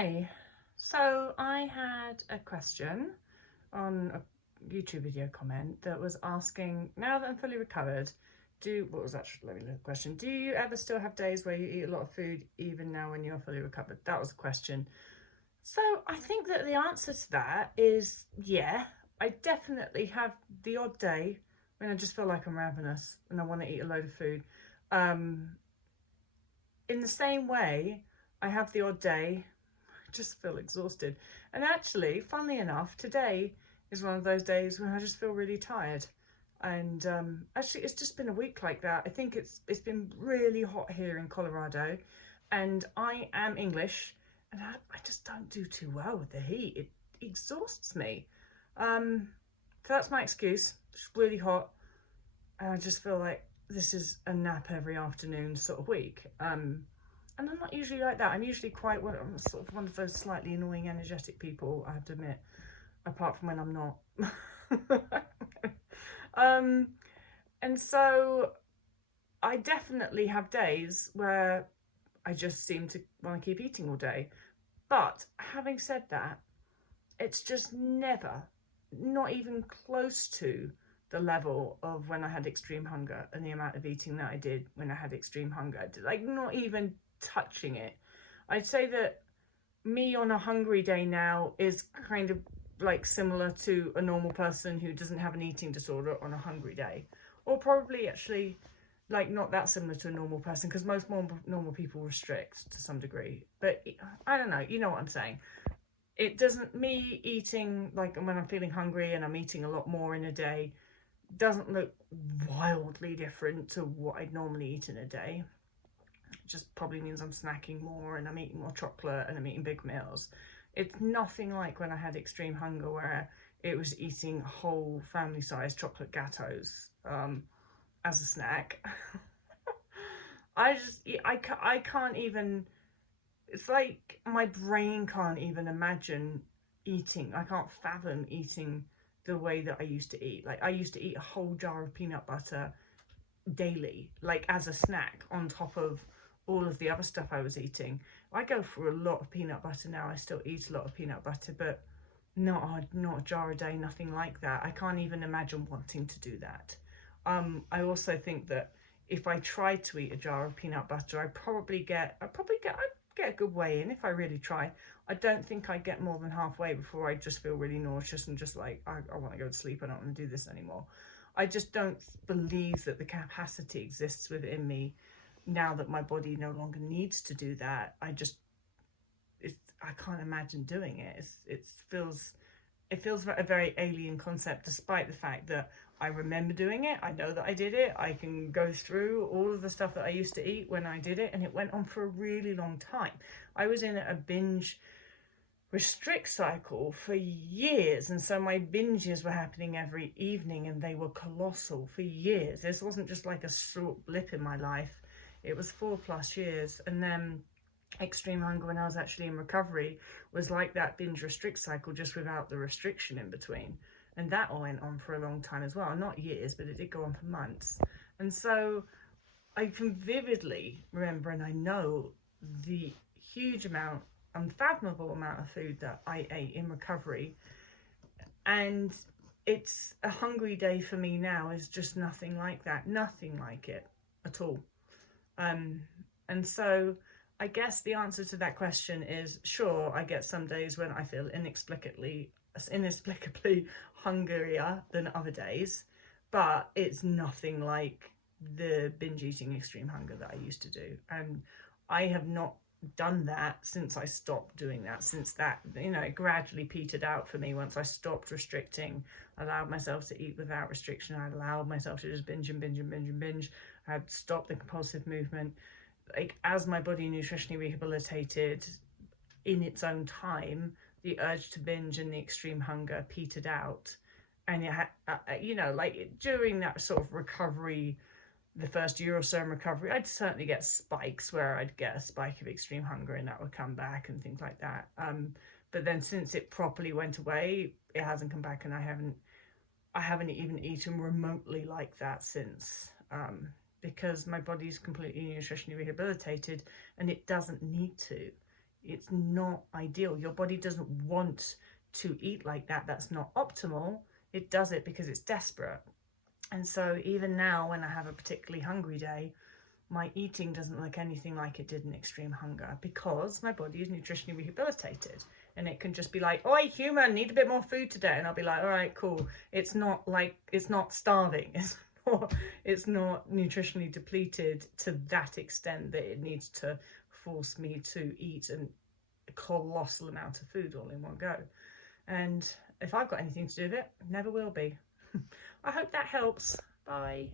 Hi, so I had a question on a YouTube video comment that was asking, now that I'm fully recovered, what was actually, let me look at the question, do you ever still have days where you eat a lot of food even now when you're fully recovered? That was the question. So I think that the answer to that is yeah, I definitely have the odd day when I just feel like I'm ravenous and I want to eat a load of food. Um, in the same way, I have the odd day just feel exhausted. And actually, funnily enough, today is one of those days when I just feel really tired. And actually, it's just been a week like that. I think it's been really hot here in Colorado, and I am English, and I just don't do too well with the heat. It exhausts me. Um, so that's my excuse. It's really hot, and I just feel like this is a nap every afternoon sort of week. And I'm not usually like that. I'm usually I'm sort of one of those slightly annoying, energetic people, I have to admit, apart from when I'm not. um, and so I definitely have days where I just seem to want to keep eating all day. But having said that, it's just never, not even close to the level of when I had extreme hunger and the amount of eating that I did when I had extreme hunger. Like, not even touching it. I'd say that me on a hungry day now is kind of like similar to a normal person who doesn't have an eating disorder on a hungry day, or probably actually like not that similar to a normal person, because most normal people restrict to some degree. But I don't know, you know what I'm saying. It doesn't, me eating like when I'm feeling hungry and I'm eating a lot more in a day doesn't look wildly different to what I'd normally eat in a day. It just probably means I'm snacking more and I'm eating more chocolate and I'm eating big meals. It's nothing like when I had extreme hunger, where it was eating whole family sized chocolate gatos as a snack. I can't even, it's like my brain can't even imagine eating. I can't fathom eating the way that I used to eat. Like, I used to eat a whole jar of peanut butter daily, like as a snack on top of all of the other stuff I was eating. I go through a lot of peanut butter now. I still eat a lot of peanut butter, but not a jar a day, nothing like that. I can't even imagine wanting to do that. I also think that if I tried to eat a jar of peanut butter, I'd get a good way in if I really try. I don't think I'd get more than halfway before I just feel really nauseous and just like, I want to go to sleep. I don't want to do this anymore. I just don't believe that the capacity exists within me now that my body no longer needs to do that. I can't imagine doing it. It feels a very alien concept, despite the fact that I remember doing it. I know that I did it. I can go through all of the stuff that I used to eat when I did it, and it went on for a really long time. I was in a binge restrict cycle for years, and so my binges were happening every evening and they were colossal for years. This wasn't just like a short blip in my life, it was 4+ years. And then extreme hunger, when I was actually in recovery, was like that binge restrict cycle, just without the restriction in between, and that all went on for a long time as well. Not years, but it did go on for months. And so I can vividly remember, and I know the huge amount, unfathomable amount of food that I ate in recovery. And it's a hungry day for me now is just nothing like that, nothing like it at all. Um, and so I guess the answer to that question is, sure, I get some days when I feel inexplicably hungrier than other days, but it's nothing like the binge eating extreme hunger that I used to do. And I have not done that since I stopped doing that, since that, it gradually petered out for me once I stopped restricting, allowed myself to eat without restriction. I allowed myself to just binge and binge and binge and binge. I had stopped the compulsive movement. Like, as my body nutritionally rehabilitated in its own time, the urge to binge and the extreme hunger petered out. And it had, like during that sort of recovery, the first year or so in recovery, I'd certainly get spikes where I'd get a spike of extreme hunger and that would come back and things like that. But then since it properly went away, it hasn't come back, and I haven't even eaten remotely like that since. Because my body's completely nutritionally rehabilitated and it doesn't need to. it's not ideal. Your body doesn't want to eat like that. That's not optimal. It does it because it's desperate. And so even now, when I have a particularly hungry day, my eating doesn't look anything like it did in extreme hunger, because my body is nutritionally rehabilitated, and it can just be like, "Oi, human, need a bit more food today," and I'll be like, "All right, cool." It's not like, it's not starving. It's not nutritionally depleted to that extent that it needs to force me to eat a colossal amount of food all in one go. And if I've got anything to do with it, never will be. I hope that helps. Bye.